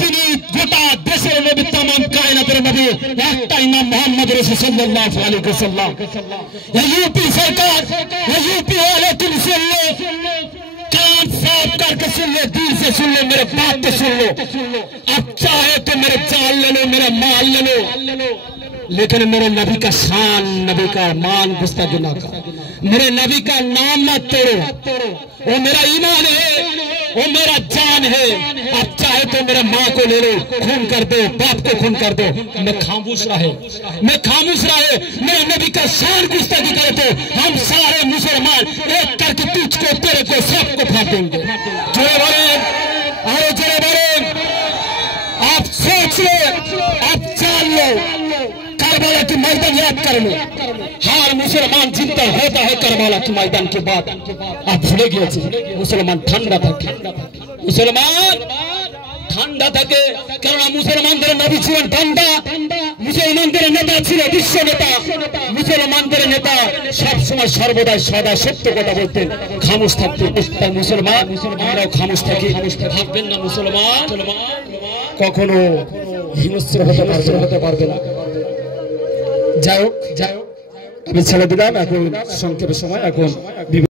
তিনি গোটা দেশের নবী, तमाम কায়নাতের নবী, একটাই নাম মোহাম্মদ রাসূল সাল্লাল্লাহু আলাইহি ওয়াসাল্লাম। এই यूपी सरकार, ये यूपी वाले तुम सुन लो, कान साफ करके सुन लो, दिल से सुन लो, मेरे बात को सुन लो। अब चाहे तो मेरे जान ले लो, मेरा माल ले लो, लेकिन मेरे नबी का शान, नबी का मान गुस्ताखी ना करो, मेरे नबी का नाम मत तोड़ो। वो मेरा ईमान है, वो मेरा जान है। अब चाहे तो मेरे माँ को ले लो, खून कर दो, बाप को खून कर दो, मैं खामोश रहे, मैं खामोश रहे। मेरे नबी का शान गुस्ताखी करे तो हम सारे मुसलमान एक करके तुझको, तेरे को, सबको फाड़ देंगे। जोरे बोले, अरे जोरे बोले, आप सोच लो, आप जान लो, करबला की मैदान याद कर लो। हर मुसलमान जिंदा होता है करबला की मैदान के बाद। आप भूले गए मुसलमान ठंडा থাকে, मुसलमान ঠান্ডা থাকে, কারণ মুসলমানদের নবী ছিলেন ঠান্ডা। মুসলমানদের নেতা ছিল বিশ্ব নেতা, মুসলমানদের নেতা সব সময় সর্বদাই সদা সত্য কথা বলতেন, খামোশ থাকতেন। তাই মুসলমান, আমরাও খামোশ থাকি, থাকবেন না মুসলমান, কখনো হিংস্র হতে পারবে না। যাই হোক, আমি ছেড়ে দিলাম এখন সংক্ষেপে সময়। এখন